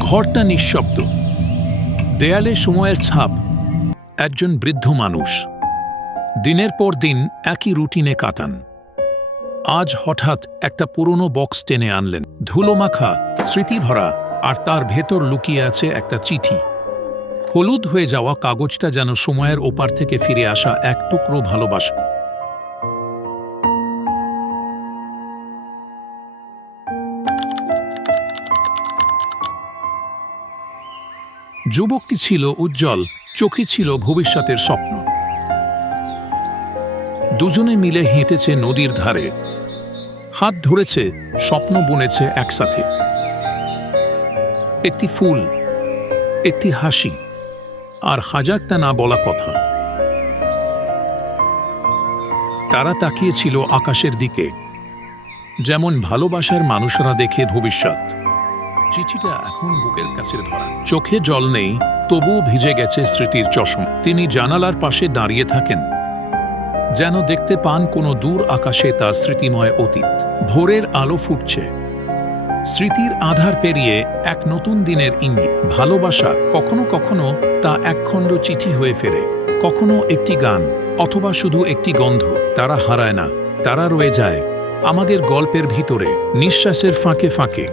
ঘরটা নিঃশব্দ। দেয়ালে সময়ের ছাপ। একজন বৃদ্ধ মানুষ। দিনের পর দিন একই রুটিনে কাটান। আজ হঠাৎ একটা পুরনো বক্স টেনে আনলেন। ধুলোমাখা স্মৃতিভরা আর তার ভেতর লুকিয়ে আছে একটা চিঠি। হলুদ হয়ে যাওয়া কাগজটা যেন সময়ের ওপার থেকে ফিরে আসা এক টুকরো ভালোবাসা। যুবকটি ছিল উজ্জ্বল, চোখে ছিল ভবিষ্যতের স্বপ্ন। দুজনে মিলে হেঁটেছে নদীর ধারে। হাত ধরেছে, স্বপ্ন বুনেছে একসাথে। একটি ফুল, একটি হাসি, আর হাজারটা না বলা কথা। তারা তাকিয়েছিল আকাশের দিকে, যেমন ভালোবাসার মানুষরা দেখে ভবিষ্যৎ। চিঠিটা এখন বুকের কাছে ধরা। চোখে জল নেই, তবুও ভিজে গেছে স্মৃতির চশম। তিনি জানালার পাশে দাঁড়িয়ে থাকেন, যেন দেখতে পান কোনো দূর আকাশে তার স্মৃতিময় অতীত। ভোরের আলো ফুটছে। স্মৃতির আধার পেরিয়ে এক নতুন দিনের ইঙ্গিত। ভালোবাসা কখনো কখনো তা একখণ্ড চিঠি হয়ে ফেরে। কখনো একটি গান, অথবা শুধু একটি গন্ধ। তারা হারায় না, তারা রয়ে যায় আমাদের গল্পের ভিতরে, নিঃশ্বাসের ফাঁকে ফাঁকে।